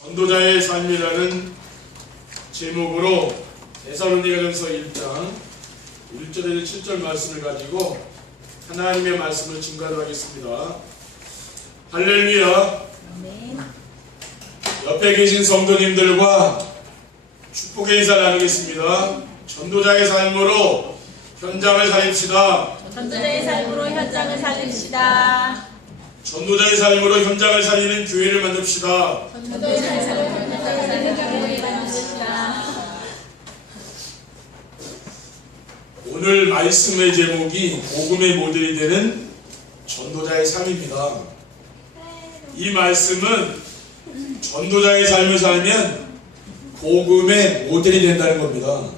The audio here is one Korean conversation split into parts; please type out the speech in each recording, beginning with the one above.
전도자의 삶이라는 제목으로 데살로니가전서 1장 1절에서 7절 말씀을 가지고 하나님의 말씀을 증거하겠습니다. 할렐루야. 옆에 계신 성도님들과 축복의 인사를 나누겠습니다. 전도자의 삶으로 현장을 살립시다. 전도자의 삶으로 현장을 살립시다. 전도자의 삶으로 현장을 살리는 교회를 만듭시다. 전도자의 삶으로 현장을 살리는 교회를 만듭시다. 오늘 말씀의 제목이 복음의 모델이 되는 전도자의 삶입니다. 이 말씀은 전도자의 삶을 살면 복음의 모델이 된다는 겁니다.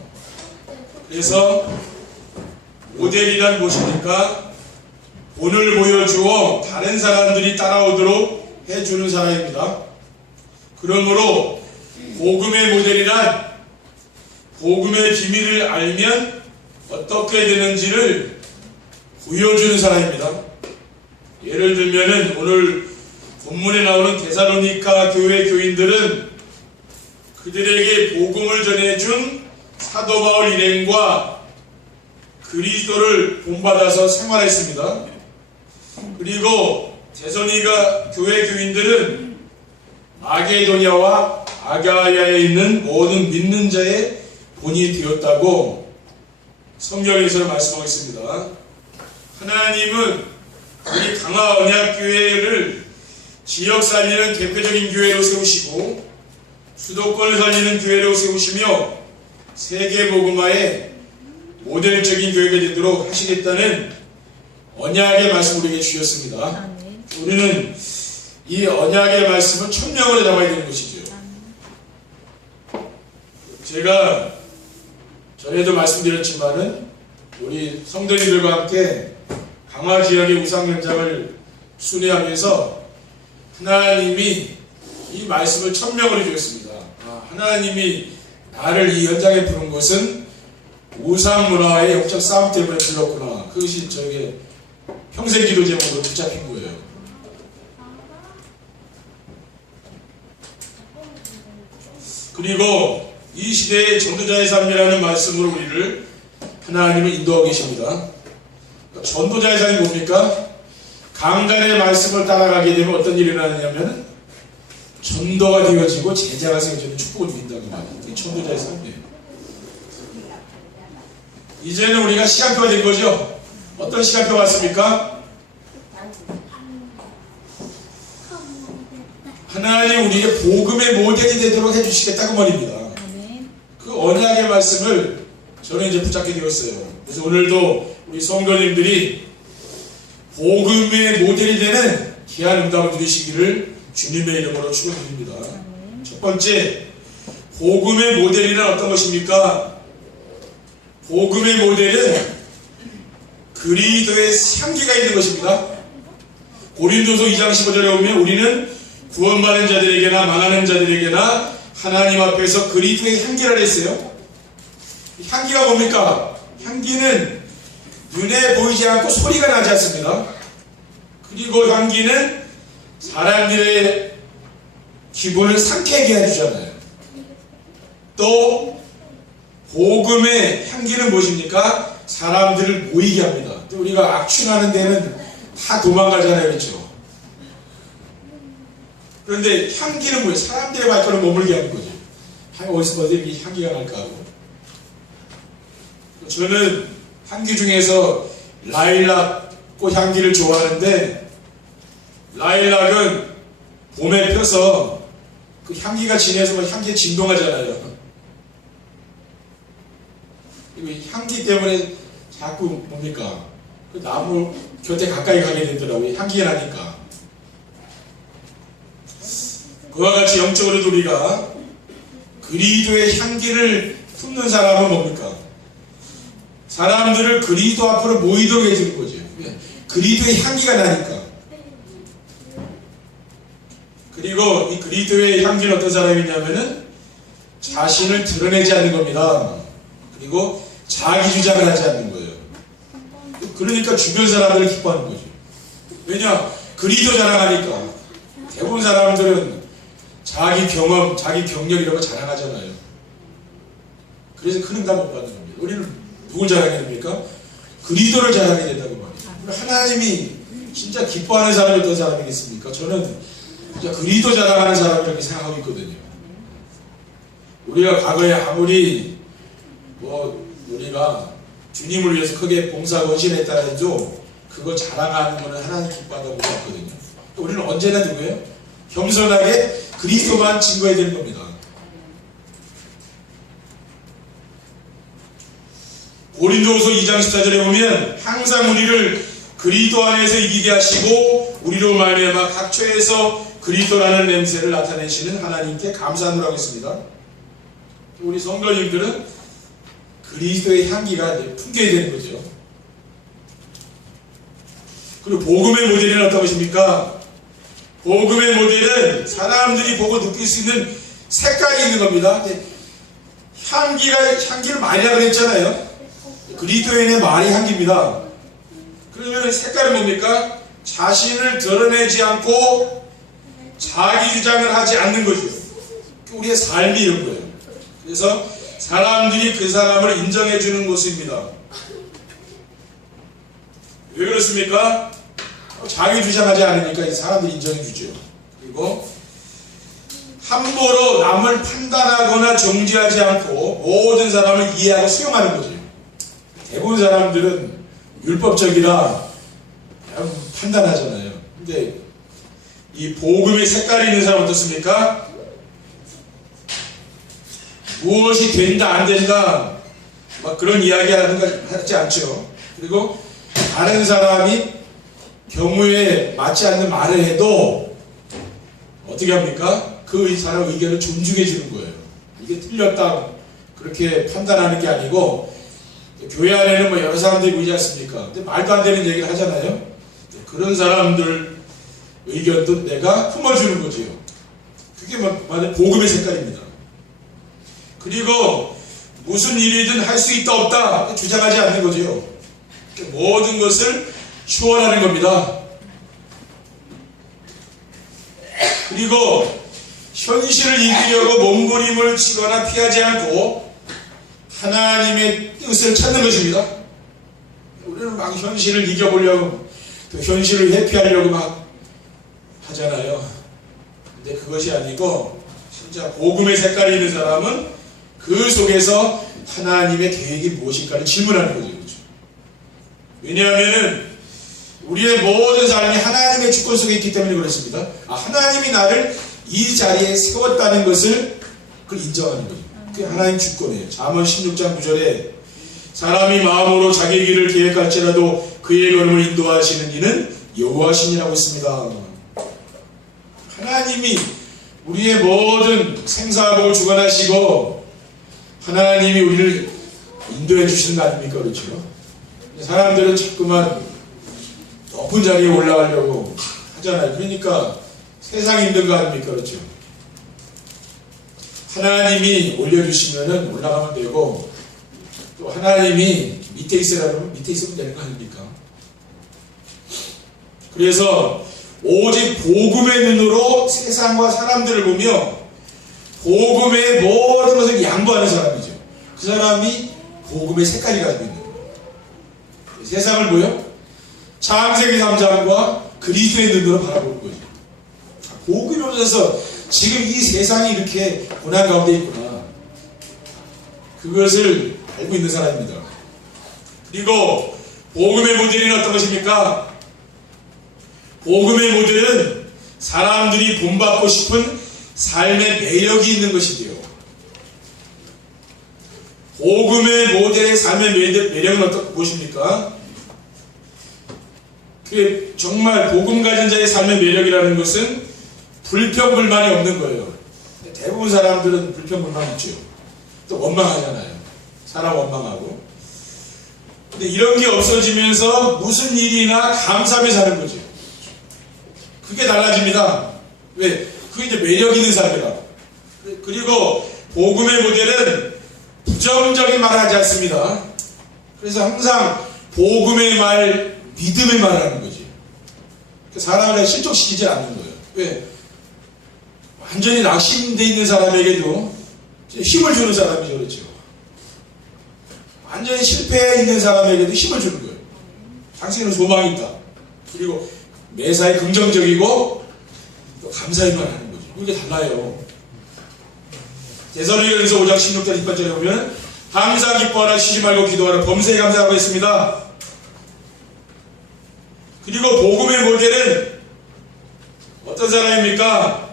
그래서 모델이란 무엇입니까? 본을 보여주어 다른 사람들이 따라오도록 해주는 사람입니다. 그러므로 복음의 모델이란 복음의 비밀을 알면 어떻게 되는지를 보여주는 사람입니다. 예를 들면 오늘 본문에 나오는 데살로니가 교회 교인들은 그들에게 복음을 전해준 사도 바울 일행과 그리스도를 본받아서 생활했습니다. 그리고 데살로니가 교회 교인들은 마게도냐와 아가야에 있는 모든 믿는 자의 본이 되었다고 성경에서 말씀하고 있습니다. 하나님은 우리 강화 언약교회를 지역 살리는 대표적인 교회로 세우시고 수도권을 살리는 교회로 세우시며 세계복음화의 모델적인 교회가 되도록 하시겠다는 언약의 말씀을 우리에게 주셨습니다. 우리는 이 언약의 말씀을 천명으로 담아야 되는 것이죠. 제가 전에도 말씀드렸지만은 우리 성도님들과 함께 강화 지역의 우상 현장을 순회하면서 하나님이 이 말씀을 천명으로 주셨습니다. 하나님이 나를 이 현장에 부른 것은 우상 문화의 영적 싸움 때문에 불렀구나. 그것이 저에게 평생 기도 제목으로 붙잡힌 거예요. 그리고 이 시대의 전도자의 삶이라는 말씀으로 우리를 하나님은 인도하고 계십니다. 전도자의 삶이 뭡니까? 강단의 말씀을 따라가게 되면 어떤 일이 일어나냐면 전도가 되어지고 제자가 세워지는 축복을 누린다고 말이에요. 이게 전도자의 삶이에요. 이제는 우리가 시간표가 된 거죠. 어떤 시간표가 왔습니까? 하나님 우리에게 복음의 모델이 되도록 해주시겠다고 말입니다. 그 언약의 말씀을 저는 이제 붙잡게 되었어요. 그래서 오늘도 우리 성도님들이 복음의 모델이 되는 귀한 응답을 누리시기를 주님의 이름으로 축원드립니다. 첫 번째, 복음의 모델이란 어떤 것입니까? 복음의 모델은 그리스도의 향기가 있는 것입니다. 고린도서 2장 15절에 보면 우리는 구원받은 자들에게나 망하는 자들에게나 하나님 앞에서 그리스도의 향기라 했어요. 향기가 뭡니까? 향기는 눈에 보이지 않고 소리가 나지 않습니다. 그리고 향기는 사람들의 기분을 상쾌하게 해주잖아요. 또 복음의 향기는 무엇입니까? 사람들을 모이게 합니다. 우리가 악취나는 데는 다 도망가잖아요. 그렇죠? 그런데 향기는 뭐예요? 사람들의 발걸음을 머물게 하는 거죠. 어디서 이렇게 향기가 날까 하고. 저는 향기 중에서 라일락 꽃 향기를 좋아하는데 라일락은 봄에 펴서 그 향기가 진해서 향기에 진동하잖아요. 향기 때문에 자꾸 뭡니까? 그 나무 곁에 가까이 가게 되더라고요. 향기가 나니까. 그와 같이 영적으로도 우리가 그리스도의 향기를 품는 사람은 뭡니까? 사람들을 그리스도 앞으로 모이도록 해주는 거죠. 그리스도의 향기가 나니까. 그리고 이 그리스도의 향기는 어떤 사람이냐면은 자신을 드러내지 않는 겁니다. 그리고 자기 주장을 하지 않는 거예요. 그러니까 주변 사람들을 기뻐하는 거죠. 왜냐? 그리스도 자랑하니까. 대부분 사람들은 자기 경험, 자기 경력 이런 거 자랑하잖아요. 그래서 큰 응답 못 받는 겁니다. 우리는 누굴 자랑해야 됩니까? 그리스도를 자랑해야 된다고 말이에요. 하나님이 진짜 기뻐하는 사람이 어떤 사람이겠습니까? 저는 진짜 그리스도 자랑하는 사람이라고 생각하고 있거든요. 우리가 과거에 아무리 우리가 주님을 위해서 크게 봉사 헌신했다 해도 그거 자랑하는 거는 하나님 기뻐한다고 생각하거든요. 우리는 언제나 누구예요? 겸손하게 그리스도만 증거해야 되는 겁니다. 고린도후서 2장 14절에 보면 항상 우리를 그리스도 안에서 이기게 하시고 우리로 말미암아 각처에서 그리스도라는 냄새를 나타내시는 하나님께 감사하노라고 했습니다. 우리 성도님들은 그리스도의 향기가 풍겨야 되는 거죠. 그리고 복음의 모델은 어떤 것입니까? 복음의 모델은 사람들이 보고 느낄 수 있는 색깔이 있는 겁니다. 향기를 말이라고 그랬잖아요. 그리스도인의 말이 향기입니다. 그러면 색깔은 뭡니까? 자신을 드러내지 않고 자기 주장을 하지 않는 거죠. 우리의 삶이 이런 거예요. 그래서 사람들이 그 사람을 인정해 주는 모습입니다. 왜 그렇습니까? 자기 주장하지 않으니까 이 사람들이 인정해 주죠. 그리고 함부로 남을 판단하거나 정죄하지 않고 모든 사람을 이해하고 수용하는 거죠. 대부분 사람들은 율법적이라 판단하잖아요. 근데 이 복음의 색깔이 있는 사람은 어떻습니까? 무엇이 된다 안 된다 막 그런 이야기 하지 않죠. 그리고 다른 사람이 경우에 맞지 않는 말을 해도 어떻게 합니까? 그 사람 의견을 존중해 주는 거예요. 이게 틀렸다 그렇게 판단하는 게 아니고, 교회 안에는 여러 사람들이 보이지 않습니까? 근데 말도 안 되는 얘기를 하잖아요. 그런 사람들 의견도 내가 품어주는 거지요. 그게 만약 복음의 색깔입니다. 그리고 무슨 일이든 할 수 있다 없다 주장하지 않는 거지요. 모든 것을 추원하는 겁니다. 그리고 현실을 이기려고 몸부림을 치거나 피하지 않고 하나님의 뜻을 찾는 것입니다. 우리는 막 현실을 이겨보려고 또 현실을 회피하려고 막 하잖아요. 근데 그것이 아니고 진짜 복음의 색깔이 있는 사람은 그 속에서 하나님의 계획이 무엇일까를 질문하는 거죠. 그렇죠? 왜냐하면은 우리의 모든 삶이 하나님의 주권 속에 있기 때문에 그렇습니다. 하나님이 나를 이 자리에 세웠다는 것을 그걸 인정하는 거죠. 그게 하나님 주권이에요. 잠언 16장 9절에 사람이 마음으로 자기 길을 계획할지라도 그의 걸음을 인도하시는 이는 여호와시니라고 했습니다. 하나님이 우리의 모든 생사복을 주관하시고 하나님이 우리를 인도해 주시는 거 아닙니까? 그렇죠? 사람들은 자꾸만 높은 자리에 올라가려고 하잖아요. 그러니까 세상이 힘든 거 아닙니까? 그렇죠? 하나님이 올려주시면은 올라가면 되고, 또 하나님이 밑에 있으라면 밑에 있으면 되는 거 아닙니까? 그래서 오직 복음의 눈으로 세상과 사람들을 보며 복음의 모든 것을 양보하는 사람이죠. 그 사람이 복음의 색깔이 가지고 있는 거예요. 세상을 보여? 창세기 3장과 그리스도의 눈으로 바라보는 거죠. 복음이 없어서 지금 이 세상이 이렇게 고난 가운데 있구나. 그것을 알고 있는 사람입니다. 그리고 복음의 모델은 어떤 것입니까? 복음의 모델은 사람들이 본받고 싶은 삶의 매력이 있는 것이지요. 복음의 모델의 삶의 매력은 무엇입니까? 그게 정말 복음 가진 자의 삶의 매력이라는 것은 불평불만이 없는 거예요. 대부분 사람들은 불평불만 있죠. 또 원망하잖아요. 사람 원망하고. 근데 이런 게 없어지면서 무슨 일이나 감사하며 사는 거죠. 그게 달라집니다. 왜? 그게 이제 매력 있는 사람이라. 그리고 복음의 모델은 부정적인 말을 하지 않습니다. 그래서 항상 복음의 말, 믿음의 말을 하는 거지. 사람을 실족시키지 않는 거예요. 왜? 완전히 낙심돼 있는 사람에게도 힘을 주는 사람이죠. 그렇죠? 완전히 실패해 있는 사람에게도 힘을 주는 거예요. 당신은 소망이 있다. 그리고 매사에 긍정적이고 또 감사히만 하는 거죠. 이게 달라요. 데살로니가전서 5장 16절 28절에 보면 항상 기뻐하라, 쉬지 말고 기도하라, 범사에 감사하고 있습니다. 그리고 복음의 모델은 어떤 사람입니까?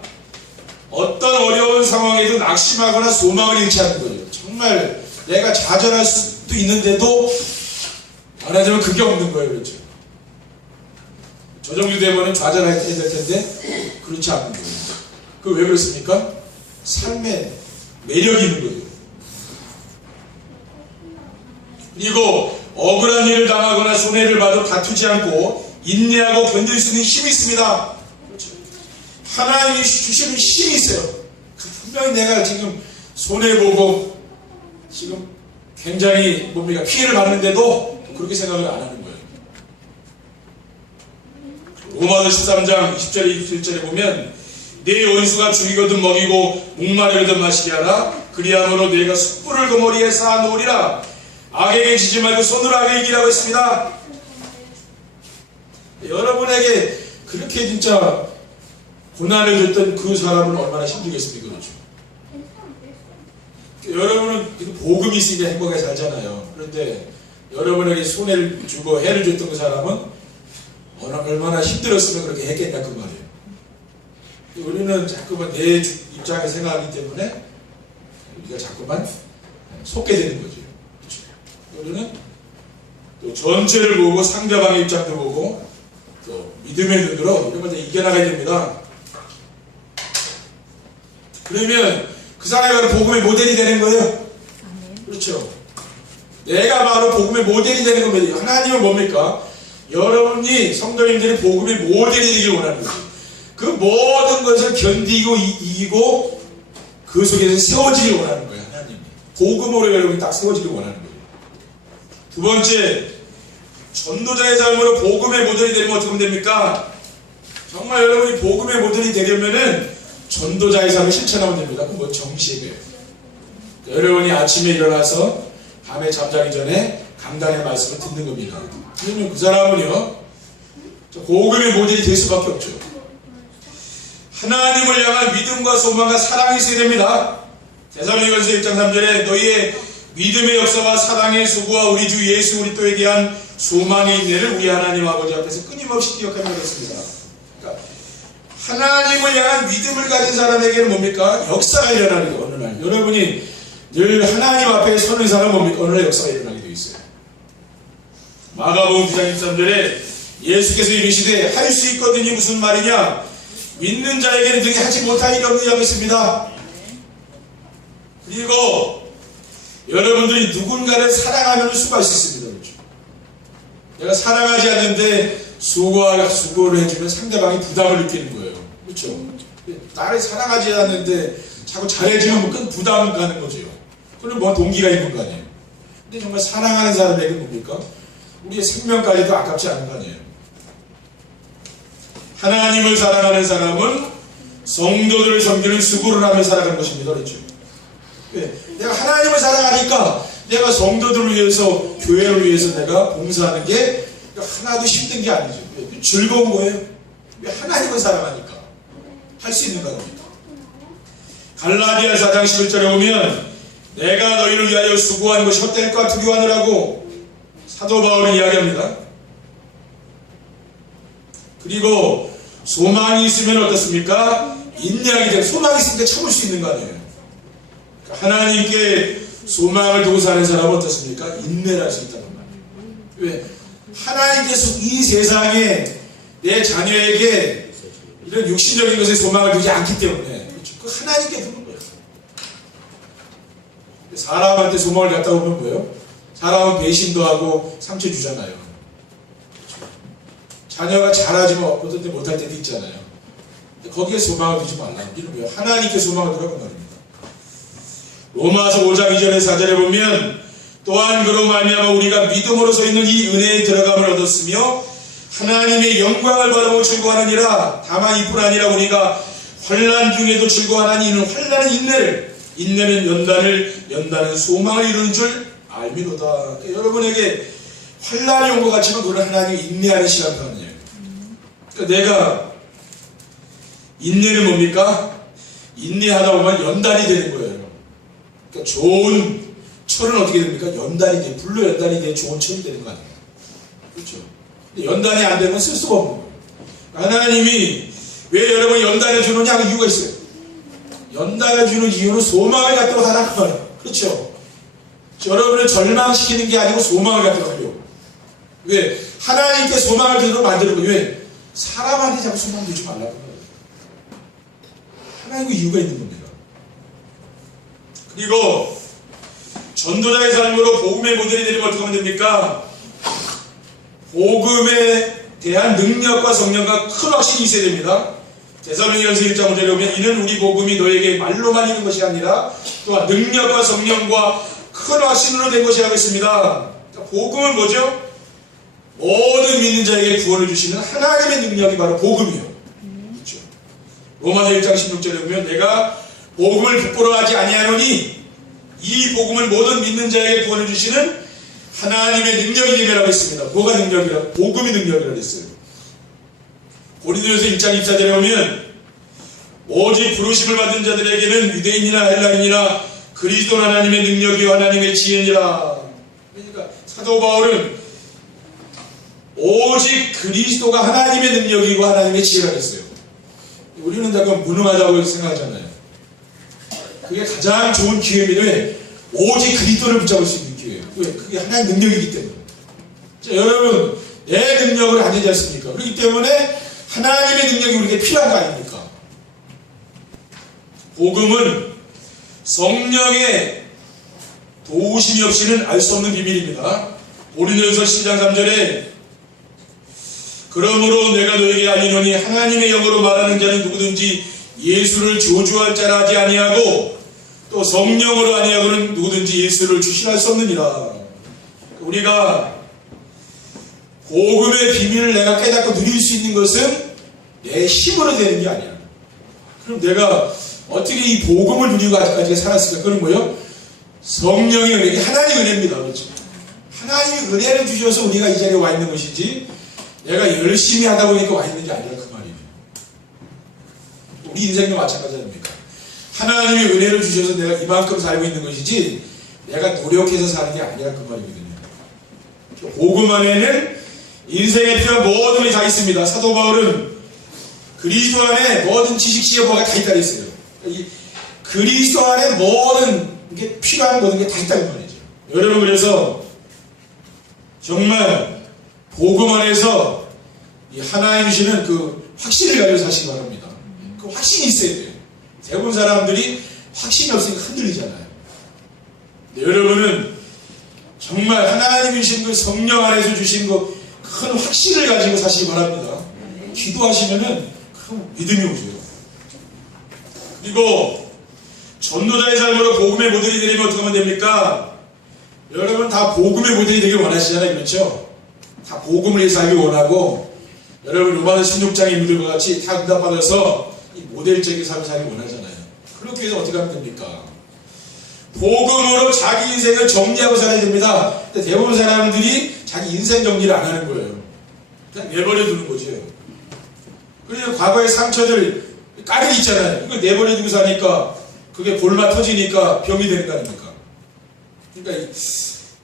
어떤 어려운 상황에도 낙심하거나 소망을 잃지 않는 거죠. 정말 내가 좌절할 수도 있는데도 말하자면 그게 없는 거예요. 그렇죠? 저 정도 되면 좌절해야 될 텐데 그렇지 않는 거예요. 그 왜 그렇습니까? 삶에 매력이 있는 거예요. 그리고 억울한 일을 당하거나 손해를 받아 다투지 않고 인내하고 견딜 수 있는 힘이 있습니다. 그렇죠? 하나님이 주시는 힘이 있어요. 분명히 내가 지금 손해보고 지금 굉장히 뭡니까 피해를 받는데도 그렇게 생각을 안 하는 거예요. 로마서 13장 20절에 21절에 보면 내 원수가 죽이거든 먹이고 목마르거든 마시게 하라. 그리함으로 너희가 숯불을 그 머리에 쌓아놓으리라. 악에게 지지 말고 손으로 악을 이기라고 했습니다. 여러분에게 그렇게 진짜 고난을 줬던 그 사람은 얼마나 힘들겠습니까? 그렇죠? 여러분은 복음이 있으니까 행복하게 살잖아요. 그런데 여러분에게 손해를 주고 해를 줬던 그 사람은 얼마나 힘들었으면 그렇게 했겠냐 그 말이에요. 우리는 자꾸만 내 입장을 생각하기 때문에 우리가 자꾸만 속게 되는 거죠. 그렇죠? 우리는 또 전체를 보고 상대방의 입장도 보고 또 믿음의 눈으로 이런 것들 이겨나가야 됩니다. 그러면 그 사람이 바로 복음의 모델이 되는 거예요. 그렇죠? 내가 바로 복음의 모델이 되는 겁니다. 하나님은 뭡니까? 여러분이 성도님들이 복음의 모델이 되길 원하는 거예요. 그 모든 것을 견디고 이기고 그 속에서 세워지길 원하는 거예요. 하나님이 복음으로 여러분이 딱 세워지길 원하는 거예요. 두 번째, 전도자의 삶으로 복음의 모델이 되면 어떻게 하면 됩니까? 정말 여러분이 복음의 모델이 되려면은 전도자의 삶을 실천하면 됩니다. 그건 정식이에요. 여러분이 아침에 일어나서 밤에 잠자기 전에 강단의 말씀을 듣는 겁니다. 그러면 그 사람은요 복음의 모델이 될 수밖에 없죠. 하나님을 향한 믿음과 소망과 사랑이 있어야 됩니다. 데살로니가전서 1장 3절에 너희의 믿음의 역사와 사랑의 수고와 우리 주 예수 그리스도에 대한 소망의 인내를 우리 하나님 아버지 앞에서 끊임없이 기억하며 그렇습니다. 그러니까 하나님을 향한 믿음을 가진 사람에게는 뭡니까? 역사가 일어나는 거예요. 어느 날 여러분이 늘 하나님 앞에 서는 사람은 뭡니까? 어느 날 역사가 일어나게 되어 있어요. 마가복음 9장 23절에 예수께서 이르시되 할 수 있거든이 무슨 말이냐? 믿는 자에게는 등에 하지 못할 일이 없느냐고 했습니다. 그리고 여러분들이 누군가를 사랑하면 수고할 수 있습니다. 그렇죠? 내가 사랑하지 않는데 수고를 해주면 상대방이 부담을 느끼는 거예요. 그렇죠? 나를 사랑하지 않는데 자꾸 잘해주면 뭐 큰 부담 가는 거죠. 그럼 뭐 동기가 있는 거 아니에요. 근데 정말 사랑하는 사람에게 뭡니까? 우리의 생명까지도 아깝지 않은 거 아니에요. 하나님을 사랑하는 사람은 성도들을 섬기는 수고를 하며 살아가는 것입니다. 그렇죠? 왜? 내가 하나님을 사랑하니까 내가 성도들을 위해서 교회를 위해서 내가 봉사하는 게 하나도 힘든 게 아니죠. 왜? 즐거운 거예요. 왜? 하나님을 사랑하니까 할 수 있는 겁니다. 갈라디아 4장 11절에 보면 내가 너희를 위하여 수고한 것이 헛될까 두려워하느라고 사도 바울이 이야기합니다. 그리고 소망이 있으면 어떻습니까? 인내하게 되면 소망이 있으니까 참을 수 있는 거 아니에요. 하나님께 소망을 두고 사는 사람은 어떻습니까? 인내를 할 수 있다는 말이에요. 왜? 하나님께서 이 세상에 내 자녀에게 이런 육신적인 것에 소망을 두지 않기 때문에 그렇죠? 그 하나님께 두는 거예요. 사람한테 소망을 갖다 보면 뭐예요? 사람은 배신도 하고 상처 주잖아요. 그렇죠? 자녀가 잘하지만 어떤 때 못할 때도 있잖아요. 거기에 소망을 두지 말라는 게 뭐예요? 하나님께 소망을 두라고 말입니다. 로마서 5장 2절에 4절에 보면 또한 그로 말미암아 우리가 믿음으로 서 있는 이 은혜에 들어감을 얻었으며 하나님의 영광을 바라보고 즐거워하느니라. 다만 이뿐 아니라 우리가 환난 중에도 즐거워하나니 이는 환난은 인내를, 인내는 연단을, 연단은 소망을 이루는 줄 알미로다. 여러분에게 환난이 온 것 같지만 그건 하나님이 인내하는 시간이거든요. 그러니까 내가 인내는 뭡니까? 인내하다 보면 연단이 되는 거예요. 그러니까 좋은 철은 어떻게 됩니까? 연단이 돼, 불로 연단이 돼 좋은 철이 되는 거 아니에요. 그렇죠? 근데 연단이 안 되면 쓸 수가 없는 거예요. 하나님이 왜 여러분 연단을 주느냐 그 이유가 있어요. 연단을 주는 이유는 소망을 갖도록 하라는 거예요. 그렇죠? 여러분을 절망시키는 게 아니고 소망을 갖도록 하려고. 왜? 하나님께 소망을 주도록 만드는 거예요. 왜? 사람한테 자꾸 소망 주지 말라고 거예요. 하나님의 이유가 있는 겁니다. 그리고 전도자의 삶으로 복음의 모델이 되려면 어떻게 하면 됩니까? 복음에 대한 능력과 성령과 큰 확신이 있어야 됩니다. 데살로니가서 1장 5절에 보면 이는 우리 복음이 너에게 말로만 있는 것이 아니라 또한 능력과 성령과 큰 확신으로 된 것이라고 했습니다. 그러니까 복음은 뭐죠? 모든 믿는 자에게 구원을 주시는 하나님의 능력이 바로 복음이에요. 그렇죠? 로마서 1장 16절에 보면 내가 복음을 부끄러워하지 아니하노니 이 복음을 모든 믿는 자에게 구원을 주시는 하나님의 능력이 되라고 했습니다. 뭐가 능력이라고? 복음이 능력이라고 했어요. 고린도전서 1장 24절에 보면 오직 부르심을 받은 자들에게는 유대인이나 헬라인이나 그리스도 하나님의 능력이요 하나님의 지혜니라. 그러니까 사도 바울은 오직 그리스도가 하나님의 능력이고 하나님의 지혜라고 했어요. 우리는 자꾸 무능하다고 생각하잖아요. 그게 가장 좋은 기회입니다. 왜? 오직 그리스도를 붙잡을 수 있는 기회예요. 왜? 그게 하나님의 능력이기 때문에. 자, 여러분 내 능력을 안 되지 않습니까? 그렇기 때문에 하나님의 능력이 우리에게 필요한 거 아닙니까? 복음은 성령의 도우심이 없이는 알 수 없는 비밀입니다. 고린도전서 10장 3절에 그러므로 내가 너에게 알리노니 하나님의 영으로 말하는 자는 누구든지 예수를 저주할 자라 하지 아니하고 또 성령으로 아니하고는 누구든지 예수를 주시할 수 없느니라. 우리가 복음의 비밀을 내가 깨닫고 누릴 수 있는 것은 내 힘으로 되는 게 아니야. 그럼 내가 어떻게 이 복음을 누리고 아직까지 살았을까? 그건 뭐예요? 성령의 은혜, 이게 하나님의 은혜입니다. 그렇죠? 하나님의 은혜를 주셔서 우리가 이 자리에 와 있는 것이지 내가 열심히 하다 보니까 와 있는 게 아니라 그 말이에요. 우리 인생도 마찬가지 아닙니까? 하나님의 은혜를 주셔서 내가 이만큼 살고 있는 것이지 내가 노력해서 사는 게 아니라 그 말이거든요. 복음 안에는 인생에 필요한 모든 것이 다 있습니다. 사도 바울은 그리스도 안에 모든 지식, 지혜가 다 있다고 했어요. 이 그리스도 안에 모든 게 필요한 모든 게 다 있다는 말이죠. 여러분 그래서 정말 복음 안에서 이 하나님 주시는 그 확신을 가지고 사시기 바랍니다. 그 확신이 있어야 돼요. 대부분 사람들이 확신이 없으니까 흔들리잖아요. 근데 여러분은 정말 하나님이 주신 그 성령 안에서 주신 그 큰 확신을 가지고 사시기 바랍니다. 기도하시면은 큰 믿음이 오죠. 그리고 전도자의 삶으로 복음의 모델이 되려면 어떻게 하면 됩니까? 여러분 다 복음의 모델이 되길 원하시잖아요. 그렇죠? 다 복음을 위해 살기 원하고 여러분 로마서 16장의 인물들과 같이 다 응답받아서 이 모델적인 삶을 살기 원하잖아요. 그렇게 해서 어떻게 하면 됩니까? 복음으로 자기 인생을 정리하고 살아야 됩니다. 근데 대부분 사람들이 자기 인생 정리를 안 하는 거예요. 그냥 내버려 두는 거죠. 그래서 과거의 상처들 까르기 있잖아요. 이걸 내버려 두고 사니까 그게 골마 터지니까 병이 되는 거 아닙니까? 그러니까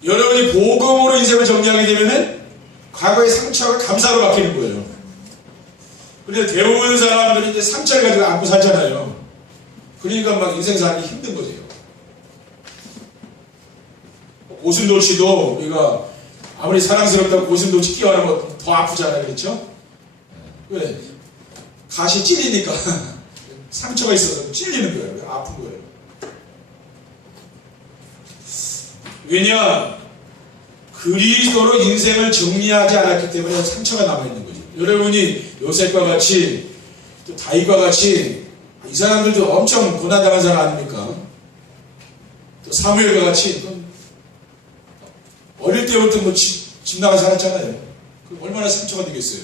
여러분이 복음으로 인생을 정리하게 되면은 과거의 상처가 감사로 바뀌는 거예요. 그런데 대부분 사람들이 이제 상처를 가지고 안고 살잖아요. 그러니까 막 인생 살기 힘든 거죠. 고슴도치도 우리가 아무리 사랑스럽다고 고슴도치 끼워하면 더 아프잖아요. 그렇죠? 왜? 가시 찔리니까 상처가 있어서 찔리는 거예요. 아픈 거예요. 왜냐? 그리스도로 인생을 정리하지 않았기 때문에 상처가 남아있는 거죠. 여러분이 요셉과 같이 또 다윗과 같이 이 사람들도 엄청 고난당한 사람 아닙니까? 또 사무엘과 같이 어릴 때부터 뭐 집 나가 살았잖아요. 그럼 얼마나 상처가 되겠어요.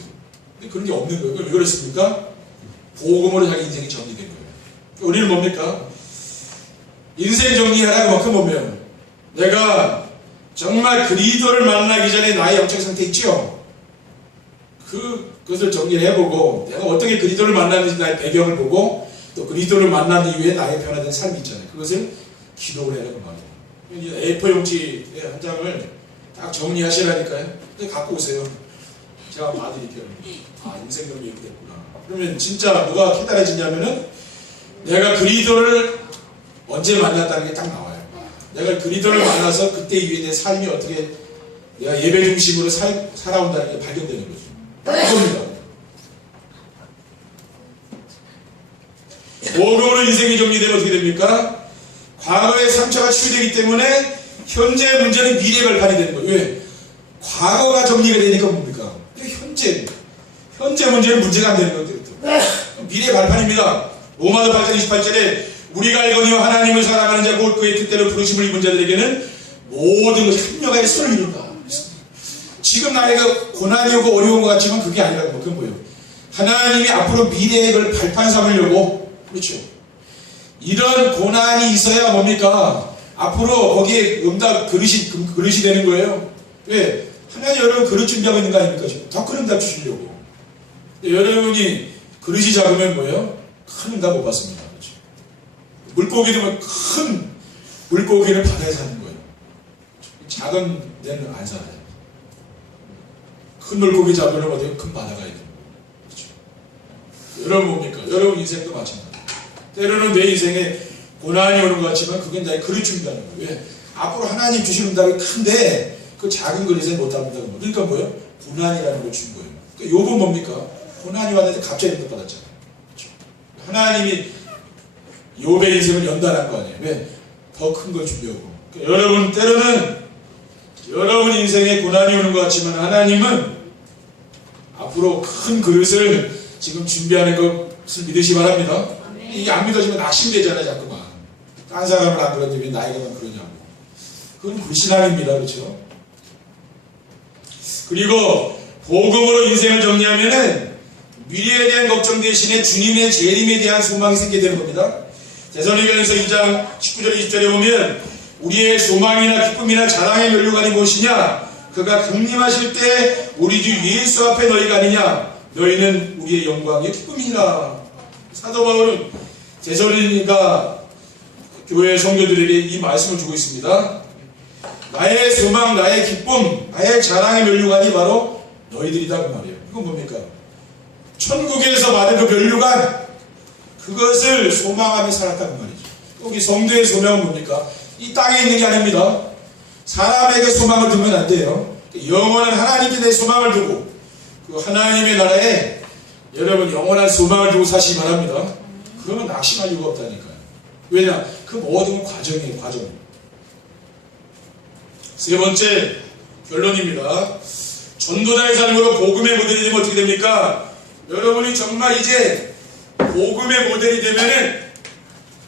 근데 그런 게 없는 거예요. 왜 그렇습니까? 복음으로 자기 인생이 정리된 거예요. 우리는 뭡니까? 인생 정리하라고 뭐 그 보면 내가 정말 그리스도를 만나기 전에 나의 영적 상태 있죠? 그것을 정리를 해보고 내가 어떻게 그리스도를 만났는지 나의 배경을 보고 또 그리스도를 만난 이후에 나의 변화된 삶이 있잖아요. 그것을 기록을 해라고 말이에요. A4 용지 한 장을 딱 정리하시라니까요. 근데 갖고 오세요. 제가 봐드릴게요. 아, 인생 정리 이렇게 됐구나. 그러면 진짜 뭐가 깨달아지냐면은 내가 그리스도를 언제 만났다는 게 딱 나와요. 내가 그리스도를 만나서 그때 이후에 내 삶이 어떻게 내가 예배 중심으로 살아온다는 게 발견되는 거죠. 그겁니다. 복음으로 인생이 정리되면 어떻게 됩니까? 과거의 상처가 치유되기 때문에 현재의 문제는 미래에 발판이 되는 거예요. 왜? 과거가 정리가 되니까 뭡니까? 현재 문제는 문제가 안 되는 거예요. 미래의 발판입니다. 로마서 8장 28절에 우리가 알거니와 하나님을 사랑하는 자 곧 그의 뜻대로 부르심을 입은 자들에게는 모든 것이 합력하여 선을 이룬다. 지금 나에게 고난이 오고 어려운 것 같지만 그게 아니라는 거. 그건 뭐예요? 하나님이 앞으로 미래의 걸 발판 삼으려고, 그렇죠? 이런 고난이 있어야 뭡니까? 앞으로 거기에 응답 그릇이 되는 거예요. 왜? 하나님 여러분 그릇 준비하고 있는 거 아닙니까? 지금 더 큰 응답 주시려고. 여러분이 그릇이 작으면 뭐예요? 큰 응답 못 받습니다. 그렇죠? 물고기 되면 큰 물고기를 바다에 사는 거예요. 작은 데는 안 살아요. 큰 물고기 잡으려면 어디에 큰 바다가 있는 거예요. 그렇죠? 여러분 뭡니까? 여러분 인생도 마찬가지예요. 때로는 내 인생에 고난이 오는 것 같지만 그게 나의 그릇 준비하는 거예요. 왜? 앞으로 하나님 주시는 응답이 큰데 그 작은 그릇에 못 담는다는 거예요. 그러니까 뭐예요? 고난이라는 걸 준 거예요. 그러니까 욥은 뭡니까? 고난이 왔는데 갑자기 응답 받았잖아요. 그렇죠? 하나님이 욥의 인생을 연단한 거 아니에요. 왜? 더 큰 걸 준비하고. 그러니까 여러분 때로는 여러분 인생에 고난이 오는 것 같지만 하나님은 앞으로 큰 그릇을 지금 준비하는 것을 믿으시 바랍니다. 이게 안 믿어지면 낙심되잖아요, 자꾸만. 딴 사람은 안 그러는데 왜 나에게만 그러냐고. 그건 불신앙입니다, 그렇죠? 그리고 복음으로 인생을 정리하면은 미래에 대한 걱정 대신에 주님의 재림에 대한 소망이 생기게 되는 겁니다. 데살로니가전서 2장 19절 20절에 보면 우리의 소망이나 기쁨이나 자랑의 면류관이 무엇이냐? 그가 강림하실 때 우리 주 예수 앞에 너희가 아니냐? 너희는 우리의 영광의 기쁨이니라. 사도 바울은 데살로니가 교회 성도들에게 이 말씀을 주고 있습니다. 나의 소망, 나의 기쁨, 나의 자랑의 면류관이 바로 너희들이다 그 말이에요. 이건 뭡니까? 천국에서 받은 그 면류관, 그것을 소망하며 살았다는 말이죠. 여기 성도의 소명은 뭡니까? 이 땅에 있는 게 아닙니다. 사람에게 소망을 두면 안 돼요. 영원한 하나님께 내 소망을 두고 그 하나님의 나라에 여러분 영원한 소망을 두고 사시기 바랍니다. 그러면 낙심할 이유가 없다니까요. 왜냐? 그 모든 과정이에요. 과정. 세 번째 결론입니다. 전도자의 삶으로 복음의 모델이 되면 어떻게 됩니까? 여러분이 정말 이제 복음의 모델이 되면은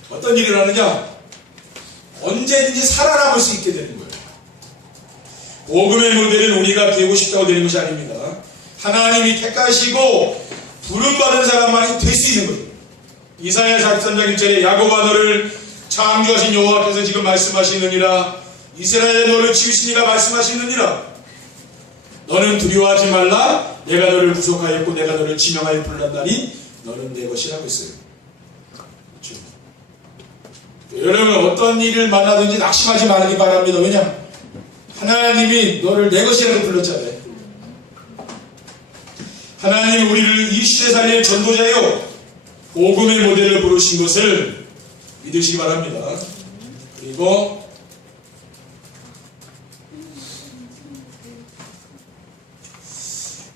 어떤 일을 하느냐? 언제든지 살아남을 수 있게 되는 거예요. 복음의 모델은 우리가 되고 싶다고 되는 것이 아닙니다. 하나님이 택하시고 부름받은 사람만이 될 수 있는 거예요. 이사야 43장 1절에 야곱아 너를 창조하신 여호와께서 지금 말씀하시느니라. 이스라엘의 너를 지으시니가 말씀하시느니라. 너는 두려워하지 말라. 내가 너를 구속하였고 내가 너를 지명하여 불렀나니 너는 내 것이라고 했어요. 그렇죠? 여러분 어떤 일을 만나든지 낙심하지 말기 바랍니다. 왜냐? 하나님이 너를 내 것이라고 불렀잖아요. 하나님이 우리를 이 시대 살릴 전도자요 복음의 모델을 부르신 것을 믿으시기 바랍니다. 그리고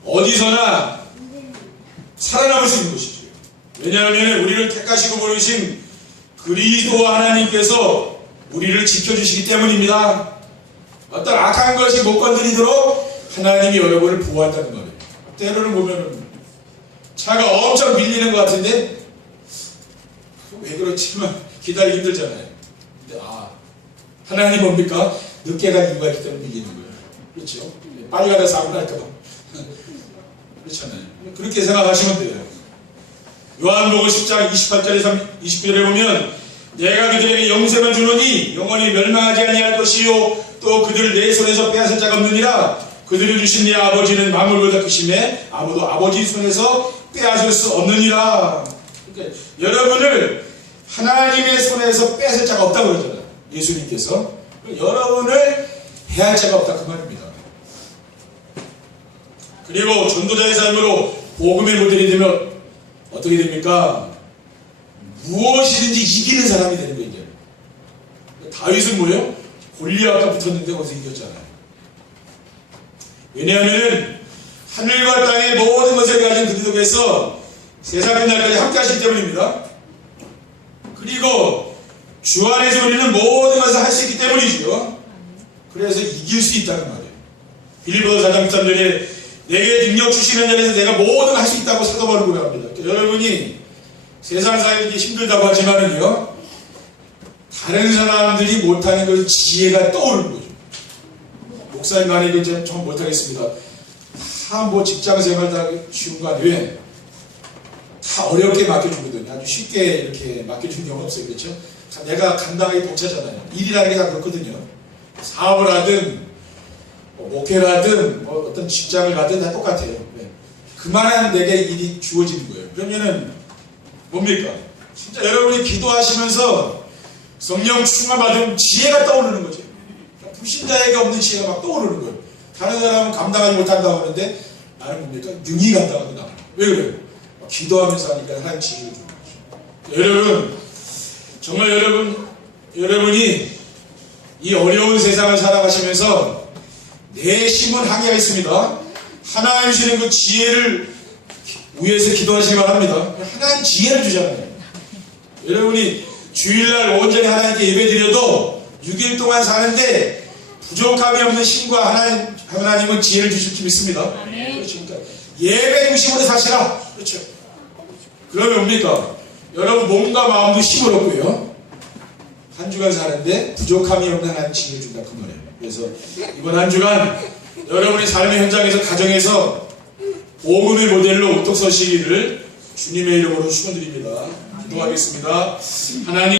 어디서나 살아남을 수 있는 것이죠. 왜냐하면 우리를 택하시고 부르신 그리스도 하나님께서 우리를 지켜주시기 때문입니다. 어떤 악한 것이 못 건드리도록 하나님이 여러분을 보호한다는 말이에요. 때로는 보면은 차가 엄청 밀리는 것 같은데 왜 그렇지만 기다리기 힘들잖아요. 근데 하나님 뭡니까? 늦게 갈 이유가 있기 때문에 밀리는 거예요. 그렇죠? 빨리 가다 사고 날까봐. 그렇잖아요. 그렇게 생각하시면 돼요. 요한복음 10장 28절에서 20절에 보면 내가 그들에게 영생을 주노니 영원히 멸망하지 아니할 것이요 또 그들을 내 손에서 빼앗을 자가 없느니라. 그들이 주신 내 아버지는 만물보다 크심에 아무도 아버지 손에서 빼앗을 수 없느니라. 그러니까 여러분을 하나님의 손에서 뺏을 자가 없다고 그러잖아요. 예수님께서. 여러분을 해할 자가 없다 그 말입니다. 그리고 전도자의 삶으로 복음의 모델이 되면 어떻게 됩니까? 무엇이든지 이기는 사람이 되는 거예요. 다윗은 뭐예요? 골리앗과 붙었는데 거기서 이겼잖아요. 왜냐하면 하늘과 땅의 모든 것을 가진 그리스도께서 세상 끝날까지 함께 하시기 때문입니다. 그리고 주 안에서 우리는 모든 것을 할 수 있기 때문이죠. 그래서 이길 수 있다는 말이에요. 빌립보서 4장 13절에 내게 능력 주시는 자에서 내가 모든 걸 할 수 있다고 사도 바울은 고백합니다. 그러니까 여러분이 세상 살기 힘들다고 하지만은요, 다른 사람들이 못하는 그 지혜가 떠오르는 거죠. 목사님 만에 이제 좀 못하겠습니다. 다 뭐 직장 생활 다 쉬운 거 아니에요? 다 어렵게 맡겨주거든요. 아주 쉽게 이렇게 맡겨주는 경우 없어요. 그렇죠? 내가 감당하기 벅차잖아요. 일이라는 게 다 그렇거든요. 사업을 하든 목회를 하든 뭐 어떤 직장을 가든 다 똑같아요. 네. 그만한 내게 일이 주어지는 거예요. 그러면은 뭡니까? 진짜 여러분이 기도하시면서 성령 충만 받으면 지혜가 떠오르는 거죠. 불신자에게 없는 지혜가 막 떠오르는 거예요. 다른 사람은 감당하지 못한다고 하는데 나는 뭡니까? 능히 감당하구나. 왜 그래요? 기도하면서 하니까 하나님 지혜를 주는 거죠. 여러분, 정말 여러분이 이 어려운 세상을 살아가시면서 내심은 항의가 있습니다. 하나님 주시는 그 지혜를 위해서 기도하시기 바랍니다. 하나님 지혜를 주잖아요. 여러분이 주일날 온전히 하나님께 예배드려도 6일 동안 사는데 부족함이 없는 신과 하나님은 지혜를 주실 줄 믿습니다. 그렇죠. 그러니까 예배 중심으로 사시라. 그렇죠. 그러면 뭡니까? 여러분 몸과 마음도 힘을 얻고요. 한 주간 사는데 부족함이 없는 하나님 지혜를 준다 그 말이에요. 그래서 이번 한 주간 여러분의 삶의 현장에서 가정에서 복음의 모델로 우뚝 서시기를 주님의 이름으로 축원드립니다. 기도하겠습니다. 하나님